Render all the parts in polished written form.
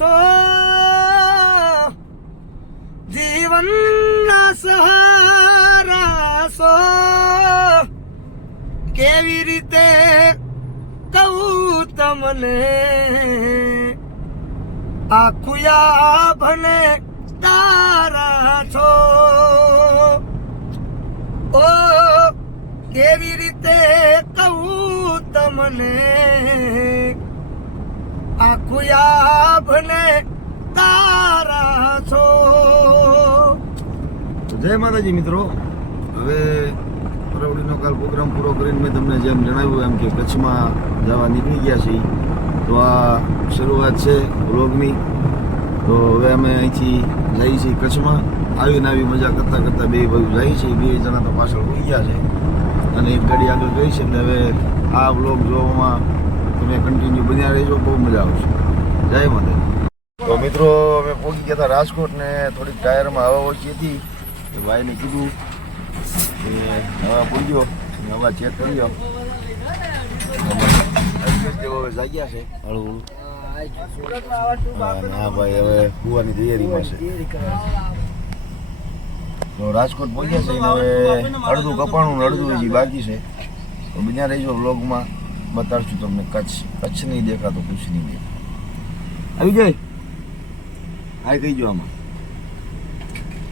છો જીવનના સહારા છો કેવી રીતે કહું તમને આખુયા ભને તારા છો ઓ કેવી રીતે કહું તમને આખુયા ભને તારા છો. જય માતાજી મિત્રો. હવે પરવડીનો કાલ પ્રોગ્રામ પૂરો કરીને મેં તમને જેમ જણાવ્યું એમ કે કચ્છમાં જવા નીકળી ગયા છીએ. તો આ શરૂઆત છે વ્લોગની. તો હવે અમે અહીંથી જઈએ છીએ કચ્છમાં. આવી મજા કરતાં કરતાં બે ભાઈ જાય છે. બે જણા તો પાછળ હોઈ ગયા છે અને એક ગાડી આગળ ગઈ છે. એટલે હવે આ વ્લોગ જોવામાં તમે કન્ટિન્યુ બન્યા રહેજો, બહુ મજા આવશે. જય માતાજી. તો મિત્રો અમે પહોંચી ગયા હતા રાજકોટ ને થોડીક ટાયરમાં હવા ઓછી હતી. ભાઈને કીધું કે હવા પૂરજો હવા ચેક કરજો. જાગ્યા છે હળવું. હા ભાઈ હવે કુવાની તૈયારીમાં છે. તો રાજકોટ પહોંચ્યા છે ને હવે અડધું કપાણું ને અડધું હજી બાકી છે. તો બીજા રહીજો વ્લોગમાં, બતાડશું તમને કચ્છ નહીં દેખાતો, કુછ નહીં દેખાતો. આવી જાય હાય કહી જો આમાં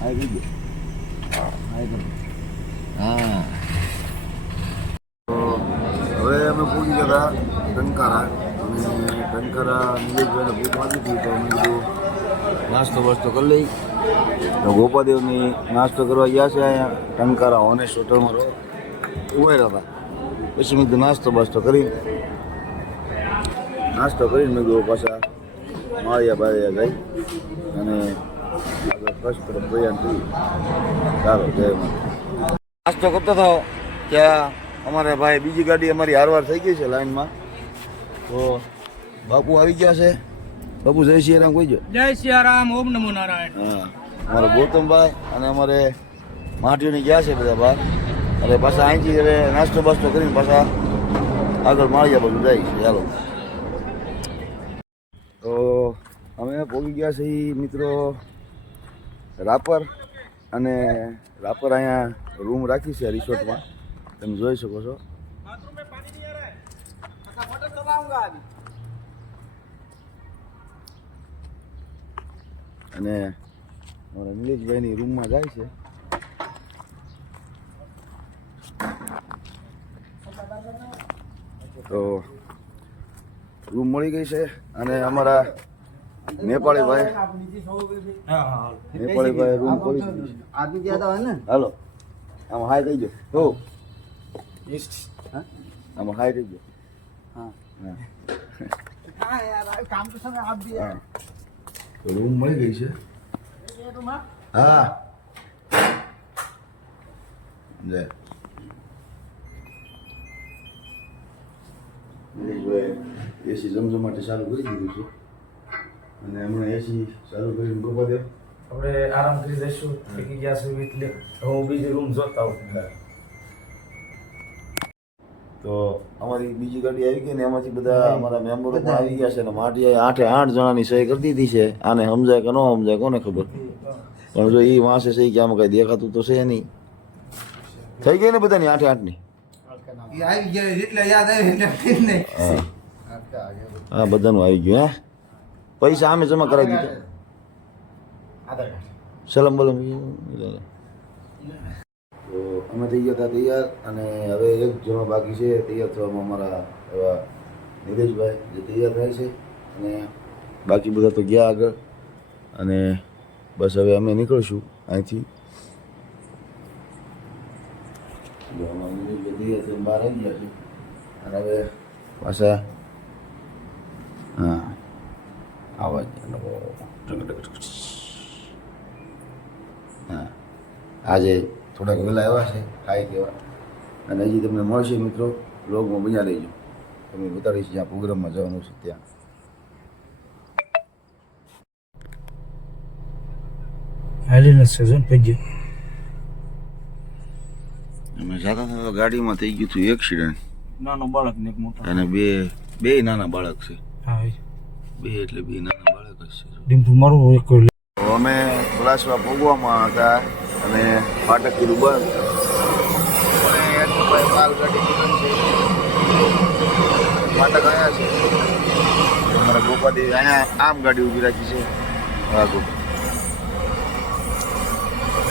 હાય કહી દો. હાય કરો. હા હવે અમે પૂરી ગયા ટંકારા. અને ટંકારા નીલેશભાઈને ભૂખ લાગી હતી તો અમે કીધું નાસ્તો વાસ્તો કરી લઈ. તો ગોપાદેવની નાસ્તો કરવા ગયા છે અહીંયા ટંકારા ઓનેસ્ટ હોટલમાં ઉભા હતા. પછી મેં નાસ્તો બાસ્તો કરીને મેં કીધું પાછા માળિયા બાળિયા ગઈ અને આગળ કચ્છ તરફ પ્રયાણ કર્યું. ચાલો જય માતા. નાસ્તો કરતો હતો ત્યાં અમારે ભાઈ બીજી ગાડી અમારી હારવાર થઈ ગઈ છે લાઈનમાં. તો બાપુ આવી ગયા છે. બાપુ જય સિયારામ કોઈ જો. જય સિયારામ, ઓમ નમો નારાયણ. હા અમારા ગૌતમભાઈ અને અમારે માટીઓની ગયા છે બધા બહાર. અને પાછા અહીંથી હવે નાસ્તો બાસ્તો કરીને પાછા આગળ માળિયા બધું જાય છે. ચાલો તો અમે પહોંચી ગયા છીએ મિત્રો રાપર. અને રાપર અહીંયા રૂમ રાખી છે રિસોર્ટમાં, તમે જોઈ શકો છો. અને અમારા નિલેશભાઈની રૂમમાં જાય છે. તો રૂમ મળી ગઈ છે. અને અમારા નેપાળી ભાઈ રૂમ ખોલી હાલો આમાં હાય થઈ ગયો. હો આમાં હાય થઈ ગયો. તો રૂમ મળી ગઈ છે. હા જય એસી જમવા માટે ચાલુ કરી દીધું છે. અને હમણાં એસી ચાલુ કરીને ગોપા દે આપણે આરામ કરી જઈશું. થકી ગયા છું એટલે હું બીજી રૂમ જોતા હોઉં. તો અમારી બીજી ગાડી આવી ગઈ ને એમાંથી બધા અમારા મેમ્બરો પણ આવી ગયા છે. ને માટી 8 જણાની સહી કરી દીધી છે. આને સમજાય કે ન સમજાય કોને ખબર. પણ જો એ વાંસે સહી કે આમાં કઈ દેખાતું તો છે નહીં. થઈ ગઈ ને બધાની 8-8ની. હા બધાનું આવી ગયું. હે પૈસા આમે જમા કરાવી દીધા. સલમ બલમ. તો અમે થઈ ગયા હતા તૈયાર. અને હવે એક જણો બાકી છે તૈયાર થવામાં, અમારા એવા નિલેશભાઈ જે તૈયાર થાય છે. અને બાકી બધા તો ગયા આગળ. અને બસ હવે અમે નીકળશું અહીંથી. નિલેશભાઈ બહાર આવી ગયા છે. અને હવે પાછા હા આવાજ હા આજે થોડાક વહેલા આવ્યા છે હાઈ કહેવા. અને હજી તમને મળશે મિત્રો વ્લોગમાં બન્યા રહીજો. તમને બતાડીશ જ્યાં પ્રોગ્રામમાં જવાનું છે ત્યાં. અમે જતા હતા ગાડીમાં થઈ ગયું હતું એક્સિડન્ટ. નાનો બાળક ને એક મોટો. અને બે નાના બાળક છે. હા બે એટલે બે નાના બાળક ડીમ્પુ મારું એક તો અમે પલાસવા ભોગવામાં હતા અને ફાટક કીધું બંધ. અને એક ભાઈ માલગાડી નીકળી છે, ફાટક આવ્યા છે. અમારા ગોપાદેવી અહીંયા આમ ગાડી ઊભી રાખી છે. હા ગોપા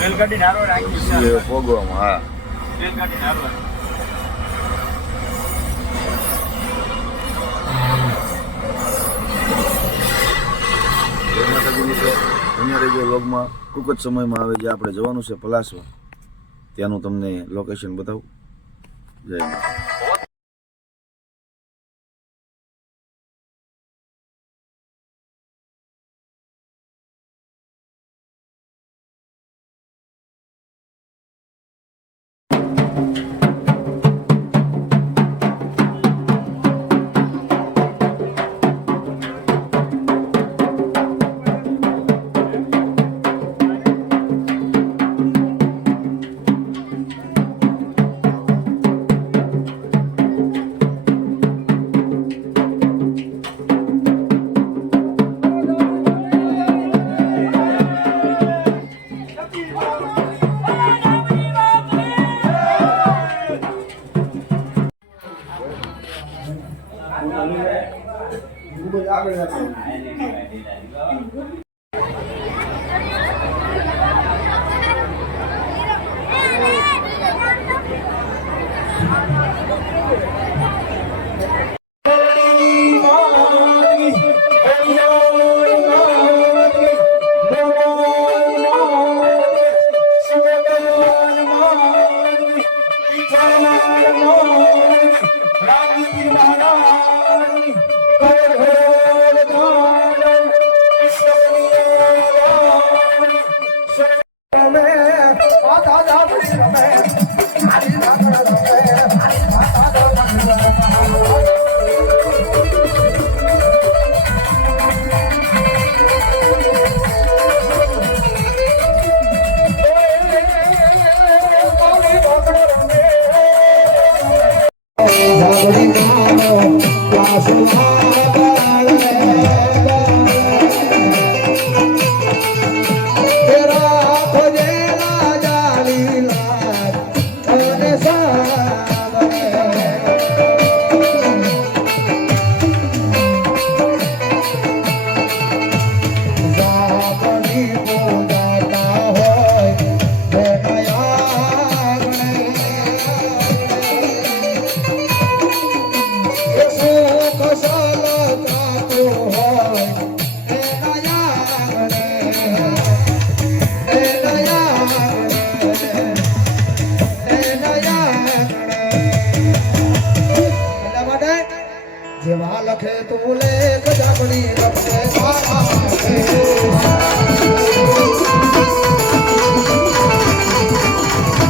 રેલગાડી નારો રાખી છે ભોગવામાં. હા રેલગાડી નારો માતાજીની તો અહીંયા રહેજો વ્લોગમાં. ટૂંક જ સમયમાં આવે જે આપણે જવાનું છે પલાસવા, ત્યાંનું તમને લોકેશન બતાવું. જય માતા. જેવા લખે તું લેખ જાપડી લખે તારા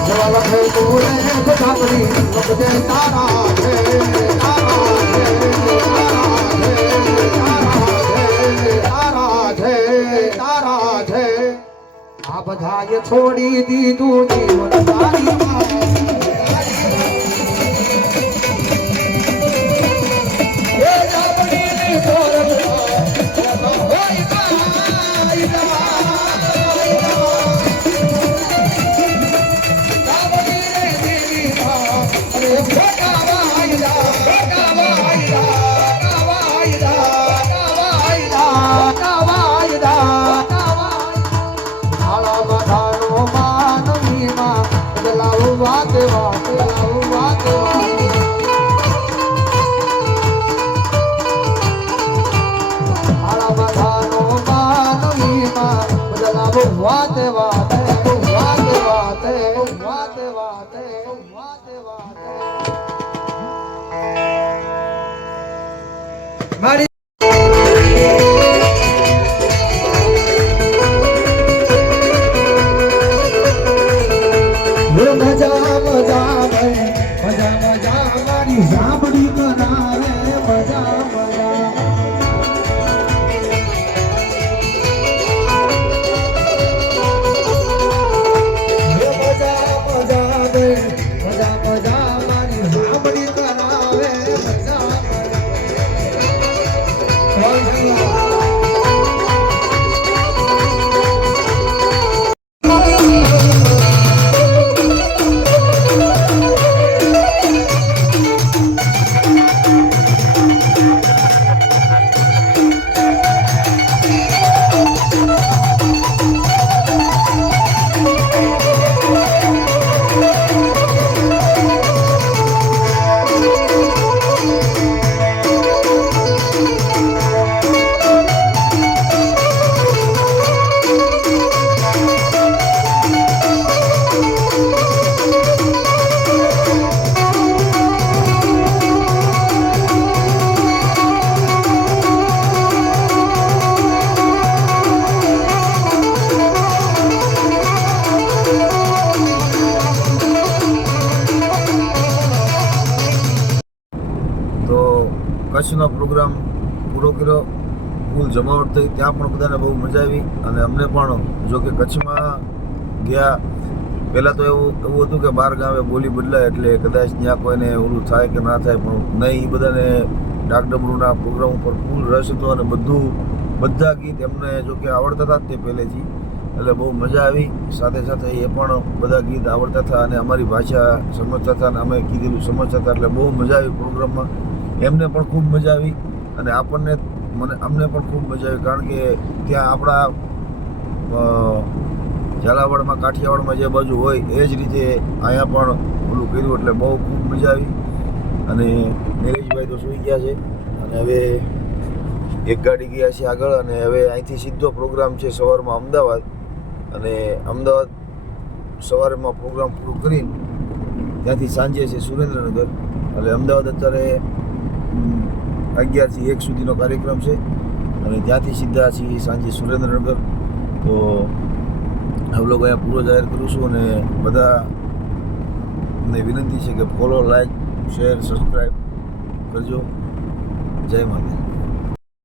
જેવા લખે તું લેખ જાપડી લખે તારા આ બધાએ છોડી દીધું જીવન તારી વાતે વાતે વાતે વાતે વાતે વાતે વાતે વાતે મારી મજા મજા મજા મજા મારી સાંભળી કરાવે મજા મજા પ્રોગ્રામ પૂરો કર્યો, ફૂલ જમાવટ થઈ, ત્યાં પણ બધાને બહુ મજા આવી. અને અમને પણ જો કે કચ્છમાં ગયા પહેલાં તો એવું હતું કે 12 ગામે બોલી બદલાય એટલે કદાચ ત્યાં કોઈને ઓલું થાય કે ના થાય, પણ નહીં, એ બધાને ડાકડમરૂના પ્રોગ્રામ ઉપર ફૂલ રસ હતો અને બધા ગીત એમને જો કે આવડતા હતા જ તે પહેલેથી, એટલે બહુ મજા આવી. સાથે સાથે એ પણ બધા ગીત આવડતા હતા અને અમારી ભાષા સમજતા હતા અને અમે કીધેલું સમજતા હતા, એટલે બહુ મજા આવી પ્રોગ્રામમાં. એમને પણ ખૂબ મજા આવી અને અમને પણ ખૂબ મજા આવી, કારણ કે ત્યાં આપણા ઝાલાવાડમાં કાઠિયાવાડમાં જે બાજુ હોય એ જ રીતે અહીંયા પણ ઓલું કર્યું, એટલે બહુ ખૂબ મજા આવી. અને નિલેશભાઈ તો સૂઈ ગયા છે અને હવે એક ગાડી ગયા છે આગળ, અને હવે અહીંથી સીધો પ્રોગ્રામ છે સવારમાં અમદાવાદ, અને અમદાવાદ સવારમાં પ્રોગ્રામ પૂરું કરીને ત્યાંથી સાંજે છે સુરેન્દ્રનગર. એટલે અમદાવાદ અત્યારે 11 થી 1 સુધીનો કાર્યક્રમ છે અને ત્યાંથી સીધા છીએ સાંજે સુરેન્દ્રનગર. તો આ બ્લોગ અહીંયા પૂરો જાહેર કરું છું અને બધાને વિનંતી છે કે ફોલો, લાઈક, શેર, સબસ્ક્રાઈબ કરજો. જય માતા.